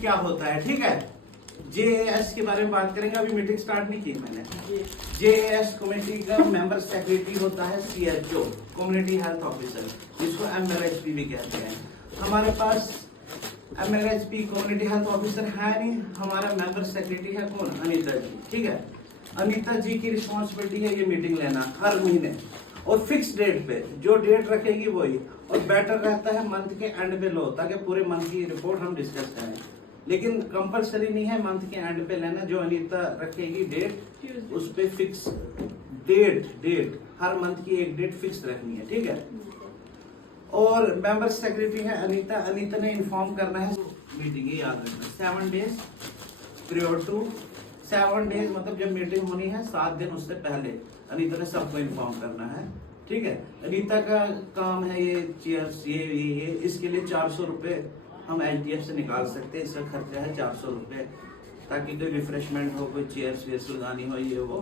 क्या होता है, ठीक है। जेएएस के बारे में बात करेंगे। अभी मीटिंग स्टार्ट नहीं की मैंने। जेएएस कमेटी का मेंबर सेक्रेटरी होता है सीएचओ, कम्युनिटी हेल्थ ऑफिसर, जिसको एमएलएचपी भी कहते हैं। हमारे पास एमएलएचपी कम्युनिटी हेल्थ ऑफिसर है नहीं, हमारा मेंबर सेक्रेटरी है कौन, अनीता जी, ठीक है। अनीता जी की रिस्पॉन्सिबिलिटी है ये मीटिंग लेना हर महीने और फिक्स डेट पे, जो डेट रखेगी वही। और बेटर रहता है मंथ के एंड पे लो, ताकि पूरे मंथ की रिपोर्ट हम डिस्कस करें। लेकिन कंपलसरी नहीं है मंथ के एंड पे लेना, जो अनीता रखेगी डेट उस पे फिक्स डेट हर मंथ की एक डेट फिक्स रखनी है, ठीक है। और मेंबर सेक्रेटरी है अनीता। अनीता ने इन्फॉर्म करना है मीटिंग, ये याद रखना 7 डेज पीरियड टू 7 डेज, मतलब जब मीटिंग होनी है 7 दिन उससे पहले अनीता ने सबको इन्फॉर्म करना है, ठीक है। अनीता का काम है ये चेयर्स, ये इसके लिए 400 रुपए हम एचडीएफ से निकाल सकते हैं। इसका खर्चा है 400 रुपए, ताकि कोई रिफ्रेशमेंट हो, कोई चेयर्स वेयर्स लगानी हो, ये वो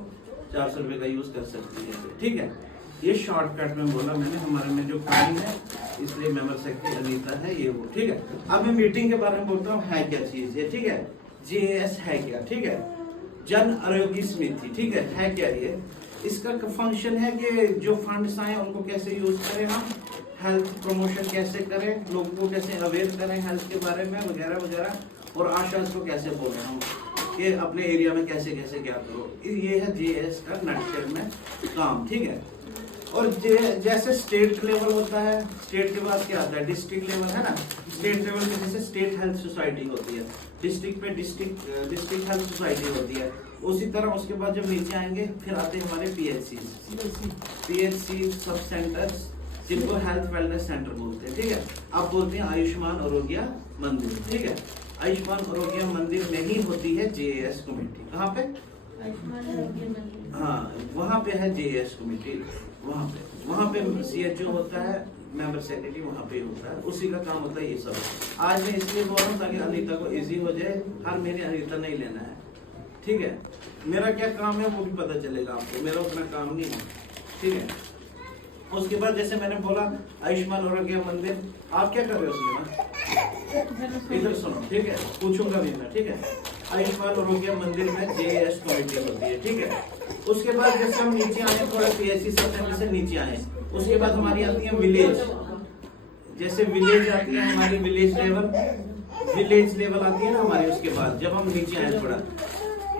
400 रुपए का यूज कर सकती है, ठीक है। ये शॉर्टकट में बोला मैंने, हमारे में जो काम है इसलिए मेंबर सेक्रेटरी अनीता है, ये वो, ठीक है। अब मैं मीटिंग के बारे में बोलता हूँ, है क्या चीज है, ठीक है। जेएएस है क्या, ठीक है, जन आरोग्य समिति, ठीक है क्या ये। इसका फंक्शन है कि जो फंड्स आए उनको कैसे यूज करें हम, हेल्थ प्रमोशन कैसे करें, लोगों को कैसे अवेयर करें हेल्थ के बारे में वगैरह वगैरह, और आशा को कैसे बोलें हम कि अपने एरिया में कैसे कैसे क्या करो। ये है जेएएस का नटशेल में काम, ठीक है। और जैसे स्टेट लेवल होता है, स्टेट के बाद क्या आता है, डिस्ट्रिक्ट लेवल है ना। स्टेट लेवल पे जैसे स्टेट हेल्थ सोसाइटी होती है, डिस्ट्रिक्ट पे डिस्ट्रिक्ट हेल्थ सोसाइटी होती है। उसी तरह उसके बाद जब नीचे आएंगे फिर आते हैं हमारे पीएचसी सब सेंटर्स, जिनको हेल्थ वेलनेस सेंटर बोलते हैं, ठीक है। अब बोलते हैं आयुष्मान आरोग्य मंदिर, ठीक है। आयुष्मान आरोग्य मंदिर में ही होती है जेएएस कमेटी। कहाँ पे, हाँ वहाँ पे है जेएएस कमेटी, वहाँ पे सीएचओ होता है, मेंबर सेक्रेटरी वहाँ पे होता है, उसी का काम होता है ये सब। आज मैं इसलिए बोल रहा हूँ ताकि अनीता को इजी हो जाए, हर महीने अनीता नहीं लेना है, ठीक है। मेरा क्या काम है वो भी पता चलेगा आपको, मेरा उतना काम नहीं है, ठीक है। उसके बाद जैसे मैंने बोला आयुष्मान आरोग्य मंदिर, आप क्या कर रहे हो उसमें, इधर सुनो, ठीक है, पूछूंगा भी मैं, ठीक है। आयुष्मान आरोग्य मंदिर में जेएएस कमेटी होती है, ठीक है। उसके बाद जैसे हम नीचे आए, थोड़ा पीएचसी सब सेंटर से नीचे आए, उसके बाद हमारी आती है विलेज। जैसे विलेज आती है हमारी, विलेज लेवल आती है ना हमारी। उसके बाद जब हम नीचे आए थोड़ा,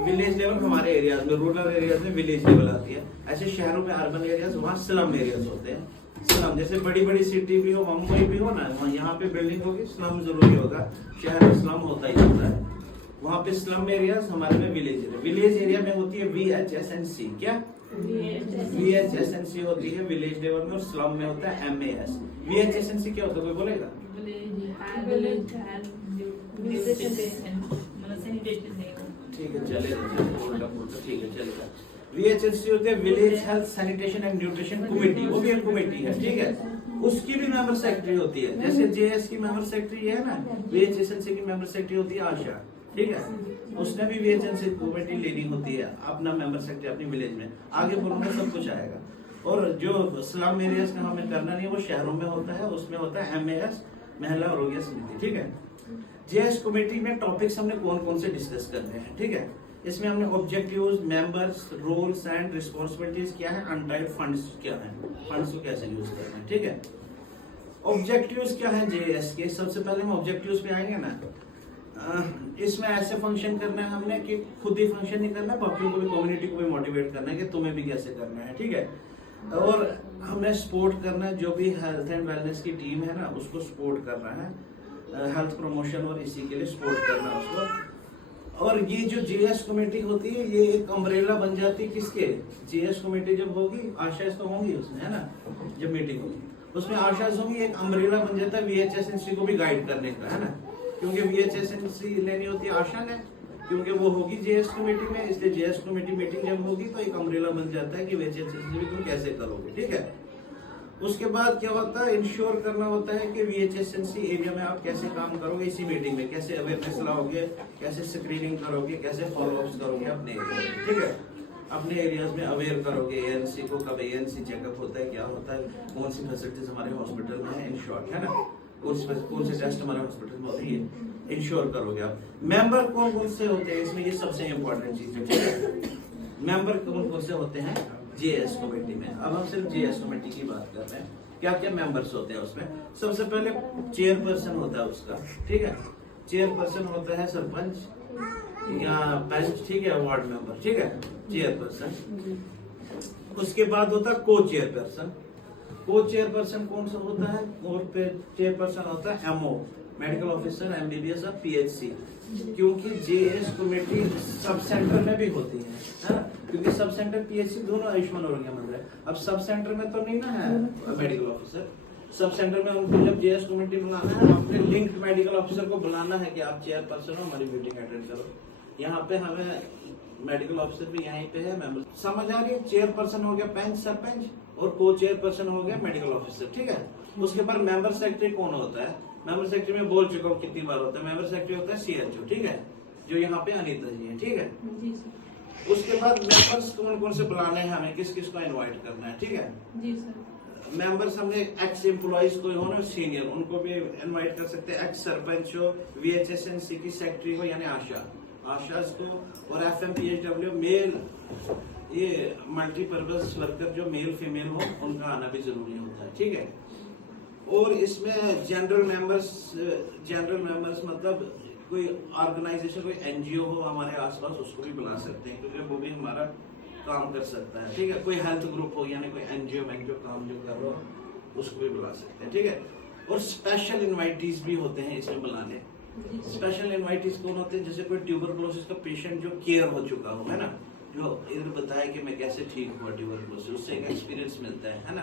विलेज लेवल हमारे एरियाज में, रूरल एरियाज में विलेज लेवल आती है। ऐसे शहरों में अर्बन एरियाज, वहाँ स्लम एरियाज होते हैं। स्लम जैसे बड़ी बड़ी सिटी भी हो, मुंबई भी हो ना, वहाँ यहाँ पे बिल्डिंग होगी, स्लम जरूरी होगा, शहर में स्लम होता ही होता है। वहाँ पे स्लम एरियाज, हमारे में विलेज एरिया। विलेज एरिया में होती है VHSNC, क्या VHSNC होती है विलेज लेवल में, और स्लम में होता है MAS। VHSNC क्या होता है, कोई बोलेगा? ठीक है चलेगा, ठीक है चलेगा। VHSC होते हैं village health sanitation and nutrition committee, वो भी एक कमेटी है, ठीक है। उसकी भी मेंबर सेक्रेटरी होती है, जैसे जेएस की मेंबर सेक्रेटरी है ना, VHSNC की मेंबर सेक्रेटरी होती है आशा, ठीक है। उसने भी VHSNC कमेटी लेनी होती है, अपना मेंबर सेक्रेटरी अपनी विलेज में। आगे बोलूंगा सब कुछ आएगा। और जो स्लम एरियाज का हमें करना नहीं, वो शहरों में होता है, उसमें होता है MAS, महिला आरोग्य समिति, ठीक है। जेएस कमेटी में टॉपिक्स हमने कौन कौन से डिस्कस करने हैं, ठीक है। इसमें हमने objectives, members, roles and responsibilities क्या है, अनटाइड फंड्स क्या है, फंड्स को कैसे यूज करना है, ठीक है। ऑब्जेक्टिव्स क्या है जेएस के, सबसे पहले हम ऑब्जेक्टिव्स पे आएंगे ना। इसमें ऐसे फंक्शन करना है हमने कि खुद ही फंक्शन नहीं करना, बाकियों को भी, कम्युनिटी को भी मोटिवेट करना है कि तुम्हें भी कैसे करना है, ठीक है। और हमें सपोर्ट करना है, जो भी हेल्थ एंड वेलनेस की टीम है ना उसको सपोर्ट करना है, हेल्थ प्रमोशन और इसी के लिए सपोर्ट करना उसको। और ये जो जेएस कमेटी होती है, ये एक अम्ब्रेला बन जाती है किसके, जेएस कमेटी जब होगी, आशा तो होंगी उसमें, है ना, जब मीटिंग होगी उसमें आशा होगी, एक अम्ब्रेला बन जाता है VHSNC को भी गाइड करने का, है ना। क्योंकि VHSNC लेनी होती है आशा ने, क्योंकि वो होगी जेएस कमेटी में, इसलिए जेएस कमेटी मीटिंग जब होगी तो एक अम्ब्रेला बन जाता है कि VHSNC तुम कैसे करोगे, ठीक है। उसके बाद क्या होता है, इंश्योर करना होता है कि VHSNC एरिया में आप कैसे काम करोगे, इसी मीटिंग में कैसे अवेयरनेस लाओगे, कैसे स्क्रीनिंग करोगे, कैसे फॉलोअप्स करोगे अपने एरिया में, ठीक है। अपने एरियाज में अवेयर करोगे ANC को, कब ANC चेकअप होता है, क्या होता है, कौन सी फैसिलिटीज हमारे हॉस्पिटल में है, इन शॉर्ट, है ना। कौन से टेस्ट हमारे हॉस्पिटल में होते हैं, इंश्योर करोगे आप। मेंबर कौन कौन से होते हैं इसमें, ये सबसे इंपॉर्टेंट चीज है, ठीक है। मेंबर कौन कौन से होते हैं जेएस कमेटी में। अब हम सिर्फ जेएस कमेटी की बात कर रहे हैं, क्या क्या मेंबर्स होते हैं उसमें। सबसे पहले चेयरपर्सन होता है उसका, ठीक है। चेयरपर्सन होता है सरपंच या पंच, ठीक है, वार्ड मेंबर, ठीक है, चेयरपर्सन। उसके बाद होता है को चेयरपर्सन। को चेयरपर्सन कौन सा होता है, और चेयरपर्सन होता है एमओ, मेडिकल ऑफिसर, एमबीबीएस और पीएचसी। क्योंकि जेएस कमेटी सब सेंटर में भी होती है ना, क्योंकि सब सेंटर पीएचसी दोनों आयुष्मान आरोग्य मंदिर है। अब सब सेंटर में तो नहीं ना है मेडिकल ऑफिसर, सब सेंटर में उनको जब जेएस कमेटी बुलाना है, अपने लिंक्ड मेडिकल ऑफिसर को बुलाना है कि आप चेयरपर्सन हो, हमारी मीटिंग अटेंड करो। यहाँ पे हमें मेडिकल ऑफिसर भी यहीं पे है, मेंबर समझ आ रही है। चेयरपर्सन हो गया पंच सरपंच, और को चेयरपर्सन हो गया मेडिकल ऑफिसर, ठीक है। उसके बाद मेंबर सेक्रेटरी कौन होता है, मेंबर सेक्रेटरी में बोल चुका हूँ कितनी बार होता है। मेंबर सेक्रेटरी होता है सीएचओ, ठीक है, जो यहाँ पे अनीता जी है, ठीक है। उसके बाद मेंबर्स कौन कौन से बुलाने हैं हमें, किस किस को इनवाइट करना है, ठीक है जी सर। मेंबर्स हमने एक्स एम्प्लॉइज कोई हो ना सीनियर, उनको भी इनवाइट कर सकते हैं। एक्स सरपंच हो, वीएचएसएनसी की सेक्रेटरी हो यानी आशा को, और एफएमपीएचडब्ल्यू मेल, ये मल्टीपर्पज वर्कर जो मेल फीमेल हो, उनका आना भी जरूरी होता है, ठीक है। और इसमें जनरल मेंबर्स मतलब कोई ऑर्गेनाइजेशन, कोई एनजीओ हो हमारे आसपास, उसको भी बुला सकते हैं, क्योंकि वो भी हमारा काम कर सकता है, ठीक है। कोई हेल्थ ग्रुप हो यानी कोई एनजीओ जो काम जो कर रहा हो, उसको भी बुला सकते हैं, ठीक है। और स्पेशल इनवाइटीज भी होते हैं इसमें बुलाने। स्पेशल इनवाइटीज कौन होते हैं, जैसे कोई ट्यूबरकुलोसिस का पेशेंट जो केयर हो चुका हो, है ना, जो इधर बताया कि मैं कैसे ठीक हुआ ट्यूबरकुलोसिस, उससे एक एक्सपीरियंस मिलता है ना।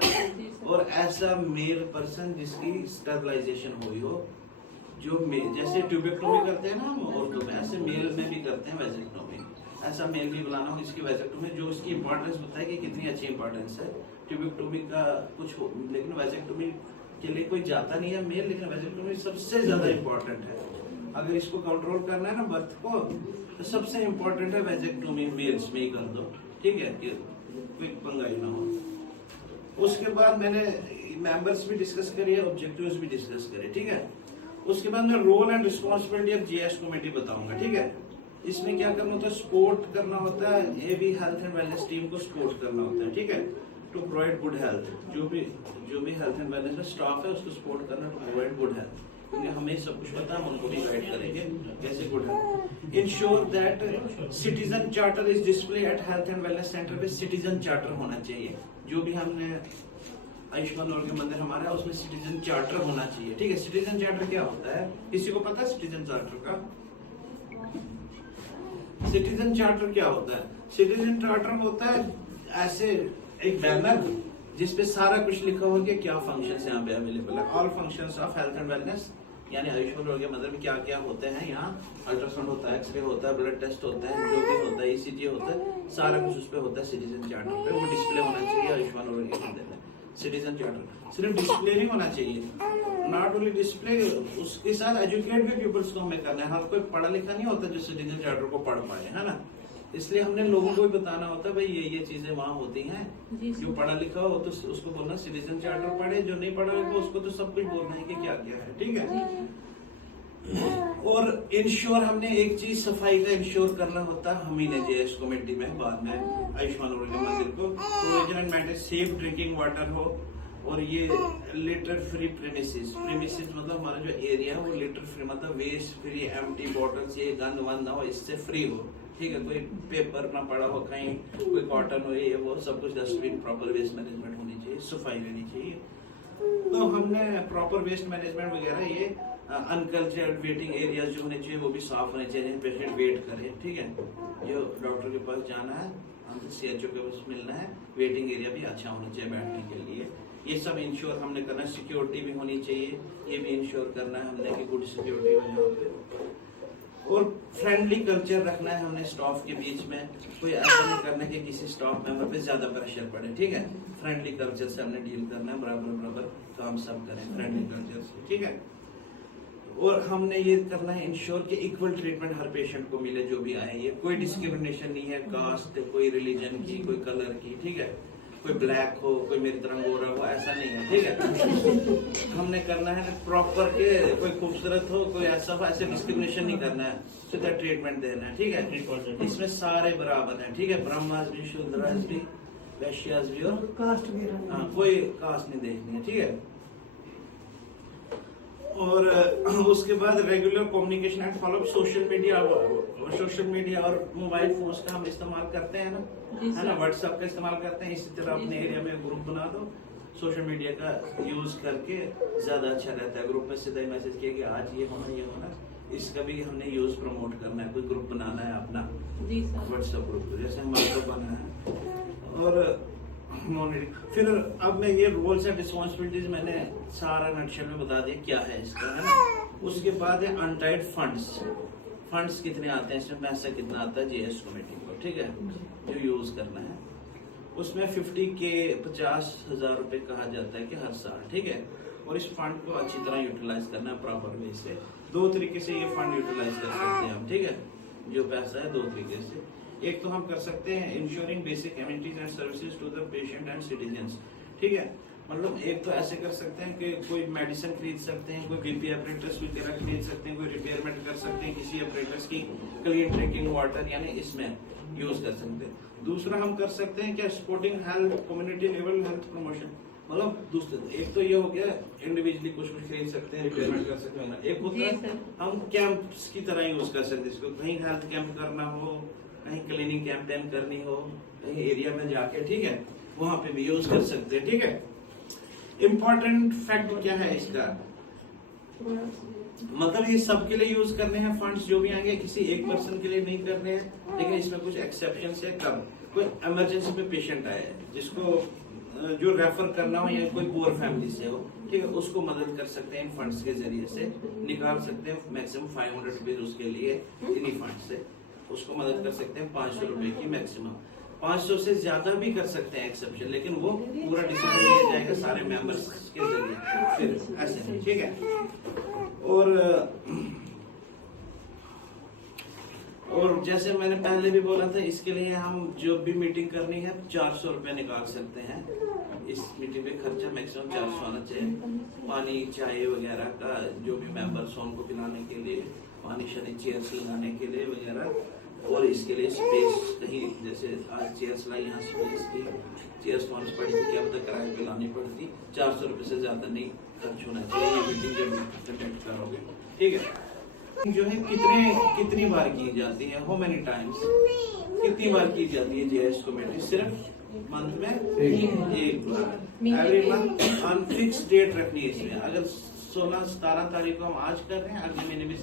और ऐसा मेल पर्सन जिसकी स्टरलाइजेशन हुई हो, जो जैसे ट्यूबेक्टोमी करते हैं ना हम औरतों में, ऐसे मेल में भी करते हैं वेजेक्टोमी। ऐसा मेल भी बुलाना हो इसकी वेजेक्टोमी, जो उसकी इंपॉर्टेंस बताए कि कितनी अच्छी इंपॉर्टेंस है ट्यूबेक्टोमी का कुछ हो, लेकिन वेजेक्टोमी के लिए कोई जाता नहीं है मेल, लेकिन वेजेक्टोमी सबसे ज्यादा इंपॉर्टेंट है। अगर इसको कंट्रोल करना है ना बर्थ को, तो सबसे इंपॉर्टेंट है वेजेक्टोमी मेल्स में ही कर दो, ठीक है, कि कोई पंगा ही ना हो। उसके बाद मैंने मेंबर्स भी डिस्कस करिए, ऑब्जेक्टिव्स भी डिस्कस करिए, ठीक है। उसके बाद मैं role and responsibility of JS committee बताऊंगा, ठीक है। इसमें क्या करना होता है, सपोर्ट करना होता है, ये भी हेल्थ एंड वेलनेस टीम को सपोर्ट करना होता है, ठीक है, टू प्रोवाइड गुड हेल्थ। जो भी हेल्थ एंड वेलनेस में स्टाफ है उसको सपोर्ट करना, टू प्रोवाइड गुड हेल्थ, क्योंकि हमें सब कुछ पता है, हम उनको भी गाइड करेंगे कैसे good health. Ensure that citizen charter is display at health and wellness centre पे सिटीजन चार्टर होना चाहिए। जो भी हमने आयुष्मान आरोग्य मंदिर हमारा है, उसमें सिटीजन चार्टर होना चाहिए, ठीक है। सिटीजन चार्टर क्या होता है, किसी को पता है सिटीजन चार्टर का? सिटीजन चार्टर क्या होता है? सिटीजन चार्टर होता है ऐसे एक बैनर जिसपे सारा कुछ लिखा हो कि क्या फंक्शंस यहाँ पे अवेलेबल है। All functions of health and wellness, यानी आयुष्मान आरोग्य मंदिर में क्या क्या होते हैं। यहाँ अल्ट्रासाउंड होता है, एक्सरे होता है, ब्लड टेस्ट होता है, जो भी होता है, ईसीजी होता है, सारा कुछ उस पे होता है सिटीजन चार्टर पे। वो डिस्प्ले होना चाहिए आयुष्मान आरोग्य मंदिर में। सिटीजन चार्टर सिर्फ डिस्प्ले नहीं होना चाहिए, नॉट ओनली डिस्प्ले, उसके साथ एजुकेट भी पीपल्स को हमें करना है। हर कोई पढ़ा लिखा नहीं होता जो सिटीजन चार्टर को पढ़ पाए, है ना। इसलिए हमने लोगों को भी बताना होता है भाई ये चीजें वहाँ होती हैं। जो पढ़ा लिखा हो तो उसको बोलना सिटीजन चार्टर पढ़े, जो नहीं पढ़ा हो उसको तो सब कुछ बोलना है कि क्या क्या है, ठीक है। और इंश्योर हमने एक चीज सफाई का इंश्योर करना होता है हम ही ने जेएस कमेटी में, बाद में आयुष्मान आरोग्य मंदिर को provision and maintain safe drinking water हो, और ये लिटर फ्री प्रेमिसेस मतलब हमारा जो एरिया है वो लिटर फ्री, मतलब वेस्ट फ्री, एम्प्टी बॉटल्स, ये गंद वंद ना हो, इससे फ्री हो, ठीक है। कोई पेपर ना पड़ा हो कहीं, कोई कॉटन हो, ये वो सब कुछ डस्टबिन, प्रॉपर वेस्ट मैनेजमेंट होनी चाहिए, सफाई रहनी चाहिए। तो हमने प्रॉपर वेस्ट मैनेजमेंट वगैरह, ये अनकल्चर्ड वेटिंग एरियाज जो होने चाहिए वो भी साफ होने चाहिए, पेशेंट वेट करे, ठीक है। जो डॉक्टर के पास जाना है, हमको सीएचओ के पास मिलना है, वेटिंग एरिया भी अच्छा होना चाहिए बैठने के लिए। ये सब इंश्योर हमने करना है। सिक्योरिटी भी होनी चाहिए, ये भी इंश्योर करना है हमने कि गुड सिक्योरिटी हो यहाँ पे। और फ्रेंडली कल्चर रखना है हमने स्टाफ के बीच में, कोई ऐसा नहीं करना कि किसी स्टाफ मेंबर पे ज्यादा प्रेशर पड़े, ठीक है। फ्रेंडली कल्चर से हमने डील करना है, बराबर काम सब करें फ्रेंडली कल्चर से, ठीक है। और हमने ये करना है इंश्योर कि इक्वल ट्रीटमेंट हर पेशेंट को मिले, जो भी आए, ये कोई डिस्क्रिमिनेशन नहीं है, कास्ट, कोई रिलीजन की, कोई कलर की, ठीक है। कोई ब्लैक हो, कोई मेरी तरह गोरा हो, ऐसा नहीं है, ठीक है। हमने करना है प्रॉपर के, कोई खूबसूरत हो, कोई ऐसा हो, ऐसे डिस्क्रिमिनेशन नहीं करना है, सीधा ट्रीटमेंट देना है, ठीक है। इसमें सारे बराबर हैं, ठीक है। ब्राह्मण भी, शूद्र भी, वैश्यास भी, और कास्ट भी, हाँ, कोई कास्ट नहीं देखनी है, ठीक है। और उसके बाद regular communication and follow up social media और मोबाइल फोन्स का हम इस्तेमाल करते हैं ना, है ना, व्हाट्सएप का इस्तेमाल करते हैं। इसी तरह अपने एरिया में ग्रुप बना दो, सोशल मीडिया का यूज करके ज्यादा अच्छा रहता है। ग्रुप में सीधा ही मैसेज किया कि आज ये होना, इसका भी हमने यूज प्रमोट करना है, कोई ग्रुप बनाना है अपना व्हाट्सएप ग्रुप, जैसे हमारा ग्रुप बना है। और फिर अब मैं ये रोल्स एंड रिस्पॉन्सिबिलिटीज मैंने सारा नटशेल में बता दिया क्या है इसका, है ना। उसके बाद है अनटाइड फंड्स कितने आते हैं इसमें, पैसा कितना आता है जीएस कमेटी को, ठीक है, जो यूज करना है। उसमें 50,000 रुपए कहा जाता है कि हर साल, ठीक है। और इस फंड को अच्छी तरह यूटिलाइज करना है प्रॉपर वे से। 2 तरीके से ये फंड यूटिलाइज कर सकते हैं हम, ठीक है। जो पैसा है 2 तरीके से, एक तो हम कर सकते हैं ensuring basic amenities and services to the patient and citizens, ठीक है। मतलब एक तो ऐसे कर सकते हैं कि कोई मेडिसिन खरीद सकते हैं, कोई बीपी अपरेटस वगैरह खरीद सकते हैं, कोई रिपेयरमेंट कर सकते हैं किसी अपरेटस की, क्लीन ड्रिंकिंग वाटर, यानी इसमें यूज कर सकते हैं। दूसरा हम कर सकते हैं क्या, supporting health community level health promotion, मतलब दूसरे, एक तो ये हो गया इंडिविजुअली कुछ खरीद सकते हैं, रिपेयरमेंट कर सकते हैं। एक होता है हम कैंप्स की तरह यूज कर सकते हैं इसको, कहीं हेल्थ कैंप करना हो, कहीं क्लीनिंग कैंपेन करनी हो, कहीं एरिया में जाके, ठीक है, वहां पे भी यूज कर सकते हैं, ठीक है। इम्पोर्टेंट फैक्ट क्या है इसका, मतलब ये सबके लिए यूज करने हैं फंड्स जो भी आएंगे, किसी एक पर्सन के लिए नहीं करने हैं। लेकिन इसमें कुछ एक्सेप्शन है, कब कोई इमरजेंसी में पेशेंट आए जिसको जो रेफर करना हो या कोई पुअर फैमिली से हो, ठीक है, उसको मदद कर सकते हैं इन फंड्स के जरिए से, निकाल सकते हैं मैक्सिमम 500 रुपीज उसके लिए इन्हीं फंड से, उसको मदद कर सकते हैं 500 रुपए की मैक्सिमम। 500 से ज्यादा भी कर सकते हैं एक्सेप्शन, लेकिन वो पूरा डिसीजन लिया जाएगा सारे मेंबर्स के जरिए, फिर ऐसे, ठीक है। और जैसे मैंने पहले भी बोला था, इसके लिए हम जो भी मीटिंग करनी है 400 रुपए निकाल सकते हैं। इस मीटिंग में खर्चा मैक्सिमम 400 आना चाहिए। पानी चाय वगैरह का जो भी मेंबर्स हो उनको पिलाने के लिए, पानी शनि चेयर्स लगाने के लिए वगैरह, और इसके लिए स्पेस, कहीं जैसे आज चेयर्स लाई, यहाँ स्पेस की चेयर्स कौन पड़ी थी, क्या पता किराए पे लानी पड़ती। 400 रुपए से ज्यादा नहीं खर्च होना चाहिए ये मीटिंग जो कंडक्ट करोगे, ठीक है। जो है कितनी बार की जाती है, हाउ मेनी टाइम्स, कितनी बार की जाती है जीएस कमेटी, सिर्फ मंथ में एक बार, एवरी मंथ। अनफिक्स डेट रखनी है इसमें, अगर 16-17 तारीख को हम आज कर रहे हैं, अगले महीने भी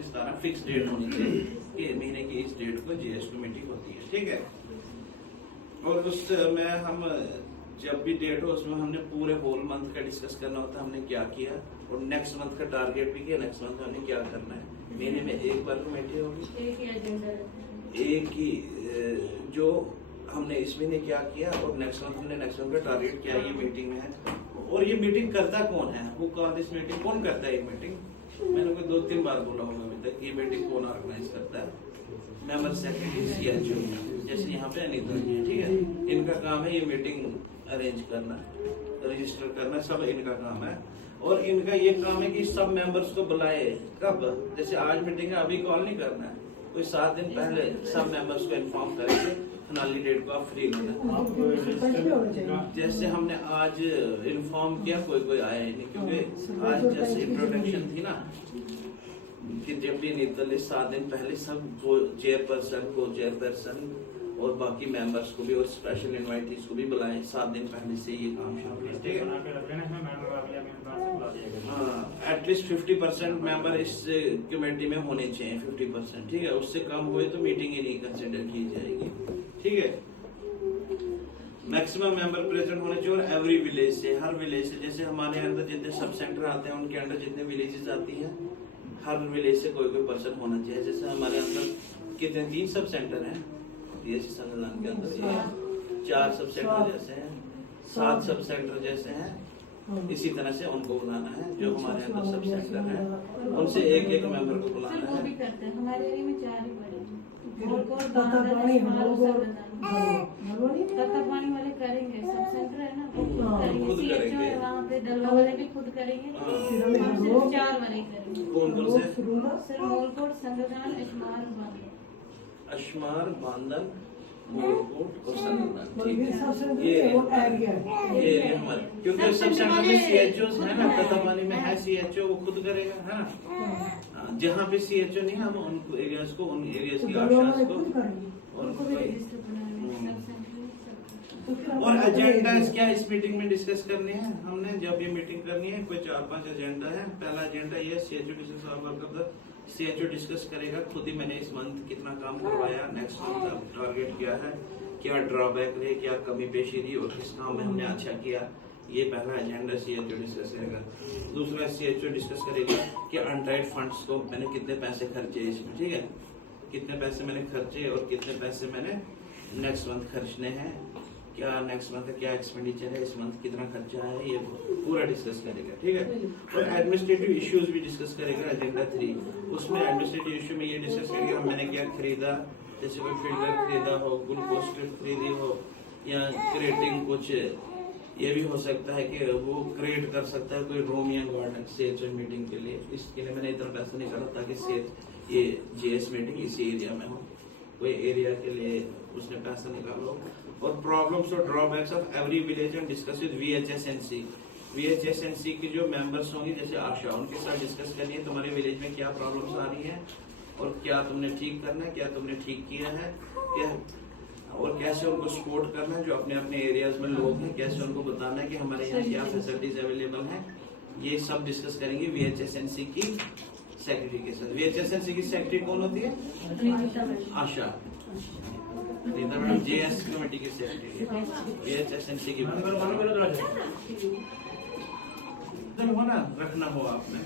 17 फिक्स डेट होनी चाहिए कि महीने की इस डेट को जीएस कमेटी होती है, ठीक है। और उसमें हम जब भी डेट हो उसमें हमने पूरे होल मंथ का डिस्कस करना होता है, हमने क्या किया, और नेक्स्ट मंथ का टारगेट भी किया, नेक्स्ट मंथ हमने क्या करना है। महीने में एक बार कमेटी होगी, एक ही जो हमने इस महीने क्या किया, और नेक्स्ट मंथ का टारगेट क्या, ये मीटिंग है। और ये मीटिंग करता कौन है, वो कौन, इस मीटिंग कौन करता है, ये मीटिंग मैंने कोई 2-3 बार बोला होगा अभी तक, ये मीटिंग कौन ऑर्गेनाइज करता है, मेंबर सेक्रेटरी सीएचओ, जैसे यहाँ पे अनिता जी है, ठीक है, इनका काम है ये मीटिंग अरेंज करना, रजिस्टर करना, सब इनका काम है। और इनका ये काम है कि सब मेंबर्स को बुलाए, कब, जैसे आज मीटिंग है अभी कॉल नहीं करना है, कोई 7 दिन पहले सब मेंबर्स को इन्फॉर्म करके फिनाली डेट को आप फ्री लेना। जैसे हमने आज इन्फॉर्म किया, कोई आया ही नहीं, क्योंकि आज जैसे इंट्रोडक्शन थी ना, कि जब भी निकले 7 दिन पहले सब चेयरपर्सन को चेयरपर्सन और बाकी मेंबर्स को भी और स्पेशल इनवाइटीज को भी बुलाएं, 7 दिन पहले से ये काम शुरू करें, ठीक है। हाँ, एटलीस्ट 50% मेंबर इस कमेटी में होने चाहिए, 50%, ठीक है। उससे कम हुए तो मीटिंग ही नहीं कंसिडर की जाएगी, ठीक है। मैक्सिमम मेंबर प्रेजेंट होने चाहिए, और एवरी विलेज से, हर विलेज से, जैसे हमारे अंदर जितने सब सेंटर आते हैं उनके अंदर जितने विलेजेस आती हैं, हर विलेज से कोई पर्सन होना चाहिए। जैसे हमारे अंदर कितने 3 सब सेंटर हैं पीएचसी संविधान के अंदर, 4 सब सेंटर जैसे हैं, 7 सब सेंटर जैसे हैं, इसी तरह से उनको बुलाना है जो हमारे अंदर सब सेंटर है, उनसे एक मेंबर को बुलाना है। हमारे एरिया में 4 ही पड़े हैं। तत्ता पानी वाले करेंगे, सब सेंटर है ना, वो खुद करेंगे, करेंगे। CHO है वहाँ पे, डलवा वाले भी खुद करेंगे, हम सिर्फ 4 वाले करेंगे। कौन कौन से? सर मोलकोट, संगदान, अशमार, बांधल। अशमार, बांदल, मोलकोट और संगदान। ठीक है, सबसे ये एरिया एरिया हमारे, क्योंकि सब सेंटर में CHOs है ना, तत्तापानी में है CHO, वो खुद करेगा है ना। जहाँ पे CHO नहीं है, हम उन एरियाज को, उन एरियाज की आशास को उनको भी रजिस्टर बनाना है, सब सेंटर में सब। और एजेंडा क्या इस मीटिंग में डिस्कस करने हैं हमने, जब ये मीटिंग करनी है, कोई 4-5 एजेंडा है। पहला एजेंडा ये CHO CHO डिस्कस करेगा खुद ही, मैंने इस मंथ कितना काम करवाया, नेक्स्ट मंथ का टारगेट क्या है, क्या ड्रॉबैक रहे, क्या कमी पेशी रही और किस काम में हमने अच्छा किया। ये पहला एजेंडा CHO डिस्कस करेगा। दूसरा CHO डिस्कस करेगा कि अनटाइड फंड्स को मैंने कितने पैसे खर्चे इसमें, ठीक है, कितने पैसे मैंने खर्चे और कितने पैसे मैंने नेक्स्ट मंथ खर्चने हैं, क्या नेक्स्ट मंथ क्या एक्सपेंडिचर है, इस मंथ कितना खर्चा है, ये पूरा डिस्कस करेगा। ठीक है, और एडमिनिस्ट्रेटिव इश्यूज भी डिस्कस करेगा एजेंडा 3। उसमें एडमिनिस्ट्रेटिव इश्यू में ये डिस्कस करेगा मैंने क्या खरीदा, जैसे कोई फिल्टर खरीदा हो, ग्लूकोज स्ट्रिप खरीदी हो, या क्रिएटिंग कुछ, ये भी हो सकता है कि वो क्रिएट कर सकता है कोई रूम या गार्डन CHO मीटिंग के लिए। इसके लिए मैंने इतना पैसा निकाला ताकि ये JS मीटिंग इसी एरिया में हो, कोई एरिया के लिए उसने पैसा निकाला हो। और प्रॉब्लम्स और drawbacks of every village and discuss with VHSNC। VHSNC के जो मेंबर्स होंगे जैसे आशा, उनके साथ डिस्कस करनी है तुम्हारे विलेज में क्या प्रॉब्लम्स आ रही है और क्या तुमने ठीक करना है, क्या तुमने ठीक किया है, क्या और कैसे उनको सपोर्ट करना है। जो अपने अपने एरियाज में लोग हैं, कैसे उनको बताना है कि हमारे यहाँ क्या फैसिलिटीज अवेलेबल हैं, ये सब डिस्कस करेंगे VHSNC की सेक्रेटरी के साथ। VHSNC की सेक्रेटरी कौन होती है? आशा, रीता मैडम JS कमेटी की सेक्रेटरी है, VHSNC की हो ना, रखना हो आपने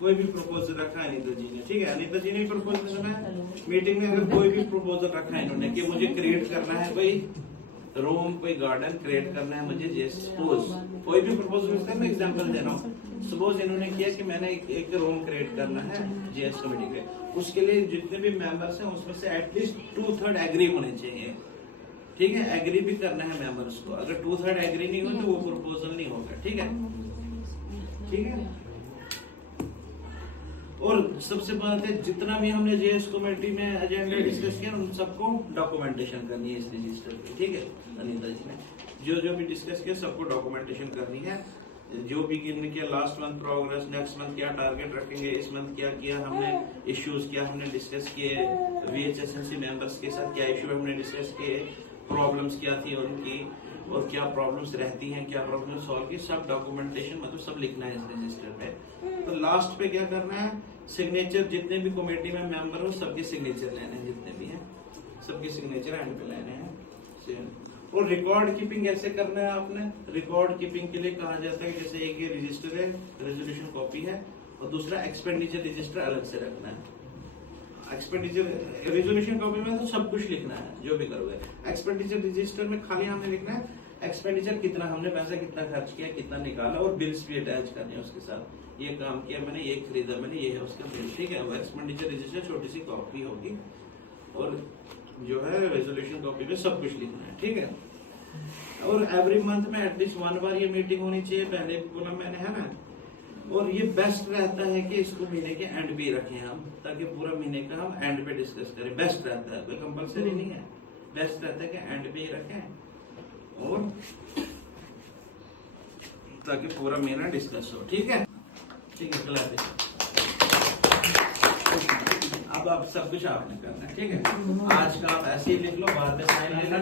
कोई भी प्रपोजल रखा है अनिता जी ने, ठीक है, अनिता जी ने भी प्रपोजल में मीटिंग में अगर कोई भी प्रपोजल रखा है इन्होंने कि मुझे क्रिएट करना है कोई रूम, कोई गार्डन क्रिएट करना है मुझे, सपोज कोई भी प्रपोजल, इसका मैं एग्जांपल दे रहा हूँ। सपोज इन्होंने किया कि मैंने एक रूम क्रिएट करना है JS कमेटी के, उसके लिए जितने भी मेंबर्स हैं उसमें से एटलीस्ट 2/3 एग्री होने चाहिए, ठीक है, एग्री भी करना है मेंबर्स को। अगर 2/3 एग्री नहीं हो तो वो प्रपोजल नहीं होगा, ठीक है, ठीक है। और सबसे बात है, जितना भी हमने JS कमेटी में एजेंडा डिस्कस किया उन सबको डॉक्यूमेंटेशन करनी है इस रजिस्टर पे, ठीक है। अनिता जी ने जो भी डिस्कस किया सबको डॉक्यूमेंटेशन करनी है, जो भी हमने किया, last month progress, next month क्या टारगेट रखेंगे, इस मंथ क्या किया हमने, इश्यूज क्या हमने डिस्कस किए, VHSNC मेंबर्स के साथ क्या इश्यू हमने डिस्कस किए, प्रॉब्लम्स क्या थी उनकी और क्या प्रॉब्लम्स रहती हैं, क्या प्रॉब्लम सॉल्व की, सब डॉक्यूमेंटेशन मतलब सब लिखना है इस रजिस्टर पे। तो लास्ट पे क्या करना है, सिग्नेचर, जितने भी कमेटी में मेंबर हो सबके सिग्नेचर लेने हैं, जितने भी हैं सबके सिग्नेचर एंड पे लेने हैं। और रिकॉर्ड कीपिंग कैसे करना है आपने, रिकॉर्ड कीपिंग के लिए कहा जाता है जैसे एक ये रजिस्टर है, रेजोल्यूशन कॉपी है, और दूसरा एक्सपेंडिचर रजिस्टर अलग से रखना है। एक्सपेंडिचर रेजोल्यूशन कॉपी में तो सब कुछ लिखना है जो भी करोगे, एक्सपेंडिचर रजिस्टर में खाली हमने लिखना है एक्सपेंडिचर कितना, हमने पैसा कितना खर्च किया, कितना निकाला, और बिल्स भी अटैच करने हैं उसके साथ, ये काम किया मैंने, ये खरीदा मैंने, ये है उसका बिल, ठीक है। वो एक्सपेंडिचर रजिस्टर छोटी सी कॉपी होगी और जो है रेजोल्यूशन कॉपी में सब कुछ लिखना है, ठीक है। और एवरी मंथ में एटलीस्ट 1 बार ये मीटिंग होनी चाहिए, पहले भी बोला मैंने, है ना। और ये बेस्ट रहता है कि इसको महीने के एंड पे रखें हम, ताकि पूरा महीने का हम एंड पे डिस्कस करें, बेस्ट रहता है, कोई कंपलसरी नहीं है, बेस्ट रहता है कि एंड पे ही रखें और ताकि पूरा महीना डिस्कस हो, ठीक है, ठीक है। चलाते अब आप सब कुछ आपने करना है, ठीक है। आज का आप ऐसे ही लिख लो, बाद में साइन ले लेना।